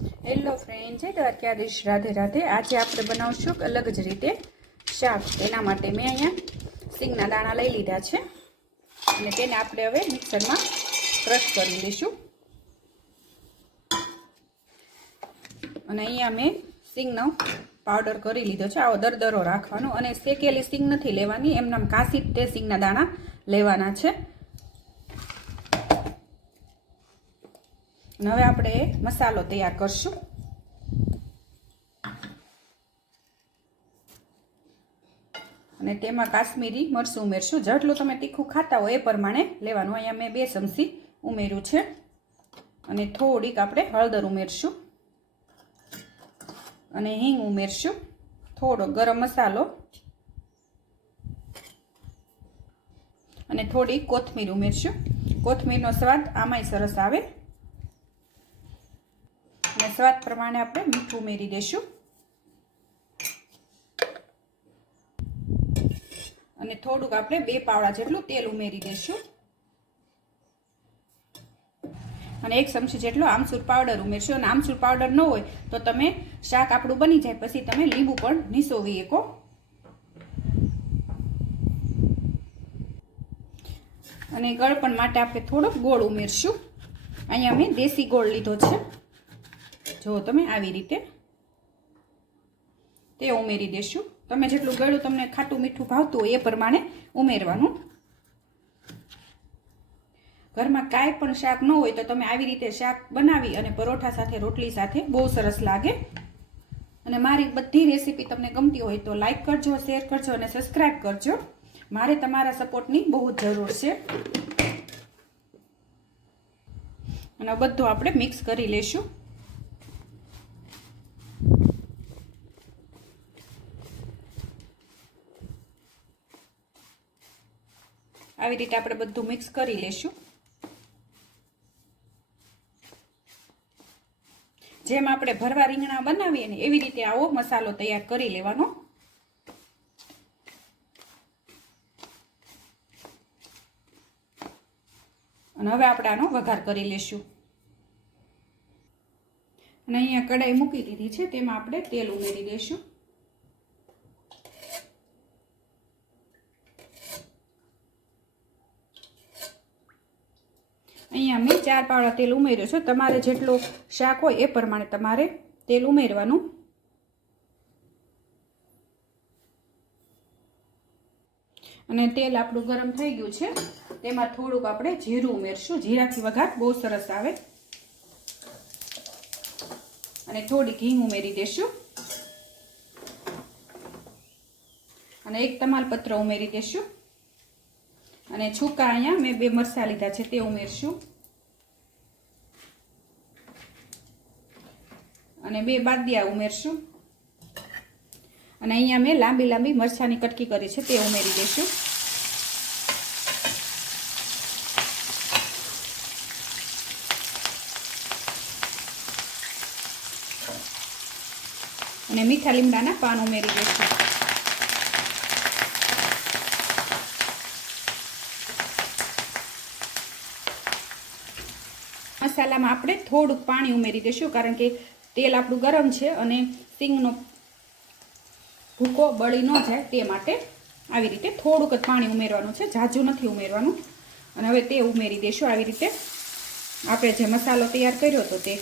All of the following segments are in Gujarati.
હેલો ફ્રેન્ડ છે જય દ્વારકાધીશ. રાધે રાધે. આજે આપણે બનાવશું અલગ જ રીતે શાક. એના માટે મેં અહીંયા સિંગના દાણા લઈ લીધા છે. અને તેને આપણે હવે મિક્સરમાં ક્રશ કરી લઈશું. અને અહીંયા મેં સિંગનો પાવડર કરી લીધો છે. આવો દરદરો રાખવાનો. અને શેકેલી સિંગ નથી લેવાની. એમનામ કાશી તે સિંગના દાણા લેવાના છે. હવે આપણે મસાલો તૈયાર કરશું. અને તેમાં કાશ્મીરી મરચું ઉમેરશું. જેટલું તમે તીખું ખાતા હોય એ પ્રમાણે લેવાનું. અહીંયા મેં બે ચમચી ઉમેર્યું છે. અને થોડીક આપણે હળદર ઉમેરશું. અને હિંગ ઉમેરશું. થોડો ગરમ મસાલો. અને થોડી કોથમીર ઉમેરશું. કોથમીરનો સ્વાદ આમાંય સરસ આવે. અને સ્વાદ પ્રમાણે આપણે મીઠું ઉમેરી દઈશું. અને થોડુંક આપણે બે પાવડા જેટલું તેલ ઉમેરી દઈશું. અને એક ચમચી જેટલો આમચૂર પાવડર ઉમેરશો. અને આમચૂર પાવડર ન હોય તો તમે શાક આપણું બની જાય. પછી તમે લીંબુ પણ નીસોવી શકો અને ગળપણ માટે આપણે થોડોક ગોળ ઉમેરશું. અહીંયા મેં દેશી ગોળ લીધો છે. જો તમે આવી રીતે તે ઉમેરી દેશું. તમે જેટલું ગળ્યું તમને ખાટું મીઠું ભાવતું હોય એ પ્રમાણે ઉમેરવાનું. ઘરમાં કાંઈ પણ શાક ન હોય તો તમે આવી રીતે શાક બનાવી અને પરોઠા સાથે, રોટલી સાથે બહુ સરસ લાગે. અને મારી બધી રેસીપી તમને ગમતી હોય તો લાઈક કરજો, શેર કરજો અને સબસ્ક્રાઈબ કરજો. મારે તમારા સપોર્ટની બહુ જરૂર છે. અને બધું આપણે મિક્સ કરી લેશું. આવી રીતે આપણે બધું મિક્સ કરી લેશું. જેમ આપણે ભરવા રીંગણા બનાવીએ ને એવી રીતે આવો મસાલો તૈયાર કરી લેવાનો. અને હવે આપણે આનો વઘાર કરી લેશું. અને અહીંયા કઢાઈ મૂકી દીધી છે, તેમાં આપણે તેલ ઉમેરી દઈશું. અહીંયા મેં ચાર પાવડા તેલ ઉમેર્યો છે. તમારે જેટલો શાક હોય એ પ્રમાણે તમારે તેલ ઉમેરવાનું. અને તેલ આપણું ગરમ થઈ ગયું છે. તેમાં થોડુંક આપણે જીરું ઉમેરશું. જીરાથી વઘાર બહુ સરસ આવે. અને થોડીક હિંગ ઉમેરી દેશું. અને એક તમાલપત્ર ઉમેરી દેશું. અને છૂકા અહીંયા, મેં બે મરચાં લીધા છે, તે ઉમેરશું. અને બે બાદિયા ઉમેરશું. અને અહીંયા મેં લાંબી લાંબી મરચાંની કટકી કરી છે, તે ઉમેરી દઈશું. અને મીઠા લીમડાના પાન ઉમેરી દઈશું. મસાલામાં આપણે થોડુંક પાણી ઉમેરી દઈશું કારણ કે તેલ આપણું ગરમ છે અને સિંગનો ભૂકો બળી ન જાય તે માટે આવી રીતે થોડુંક જ પાણી ઉમેરવાનું છે ઝાઝું નથી ઉમેરવાનું. અને હવે તે ઉમેરી દઈશું આવી રીતે આપણે જે મસાલો તૈયાર કર્યો હતો તે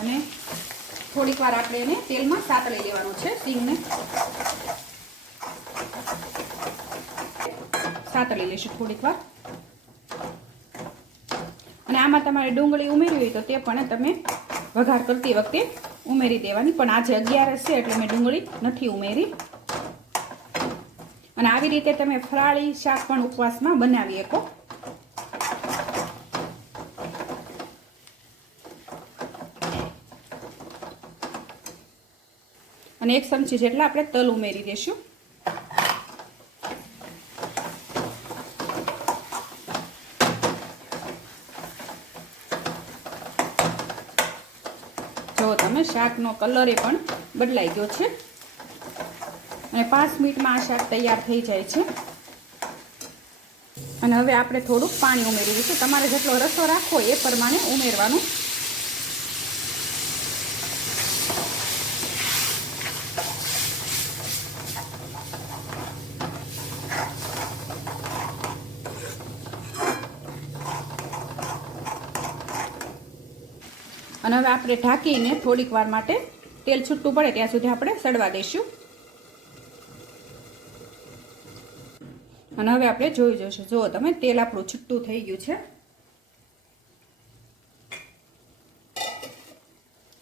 અને થોડીક વાર આપણે એને તેલમાં સાતળી લેવાનું છે, સિંગને. સાતળી લઈશું થોડીક વાર. અને આમાં તમારે ડુંગળી ઉમેરવી હોય તો તે પણ તમે વઘાર કરતી વખતે ઉમેરી દેવાની. પણ આજે અગિયારસ છે એટલે મેં ડુંગળી નથી ઉમેરી. અને આવી રીતે તમે ફરાળી શાક પણ ઉપવાસમાં બનાવી શકો. અને એક ચમચી જેટલા આપણે તલ ઉમેરી દઈશું. જો તમે શાકનો કલર એ પણ બદલાઈ ગયો છે. અને પાંચ મિનિટમાં આ શાક તૈયાર થઈ જાય છે. અને હવે આપણે થોડુંક પાણી ઉમેરી દઈશું. તમારે જેટલો રસો રાખો એ પ્રમાણે ઉમેરવાનું અને હવે આપણે ઢાંકીને થોડીક વાર માટે તેલ છૂટું પડે ત્યાં સુધી આપણે સડવા દઈશું. અને હવે આપણે જોઈ જોઈશું. જુઓ તમે, તેલ આપણું છૂટું થઈ ગયું છે.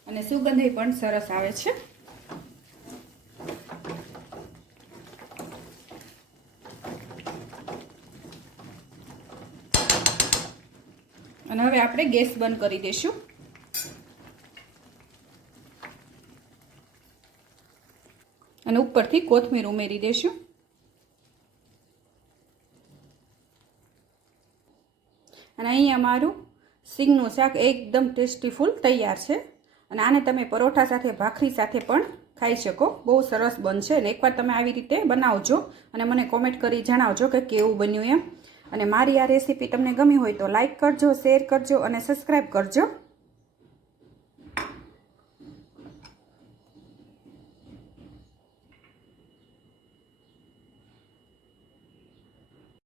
અને સુગંધ પણ સરસ આવે છે. અને હવે આપણે ગેસ બંધ કરી દઈશું. અને ઉપરથી કોથમીર ઉમેરી દેશું. અને અહીંયા મારું સિંગનું શાક એકદમ ટેસ્ટીફુલ તૈયાર છે. અને આને તમે પરોઠા સાથે, ભાખરી સાથે પણ ખાઈ શકો. બહુ સરસ બનશે. અને એકવાર તમે આવી રીતે બનાવજો અને મને કોમેન્ટ કરી જણાવજો કે કેવું બન્યું એમ. અને મારી આ રેસીપી તમને ગમી હોય તો લાઇક કરજો શેર કરજો અને સબસ્ક્રાઈબ કરજો.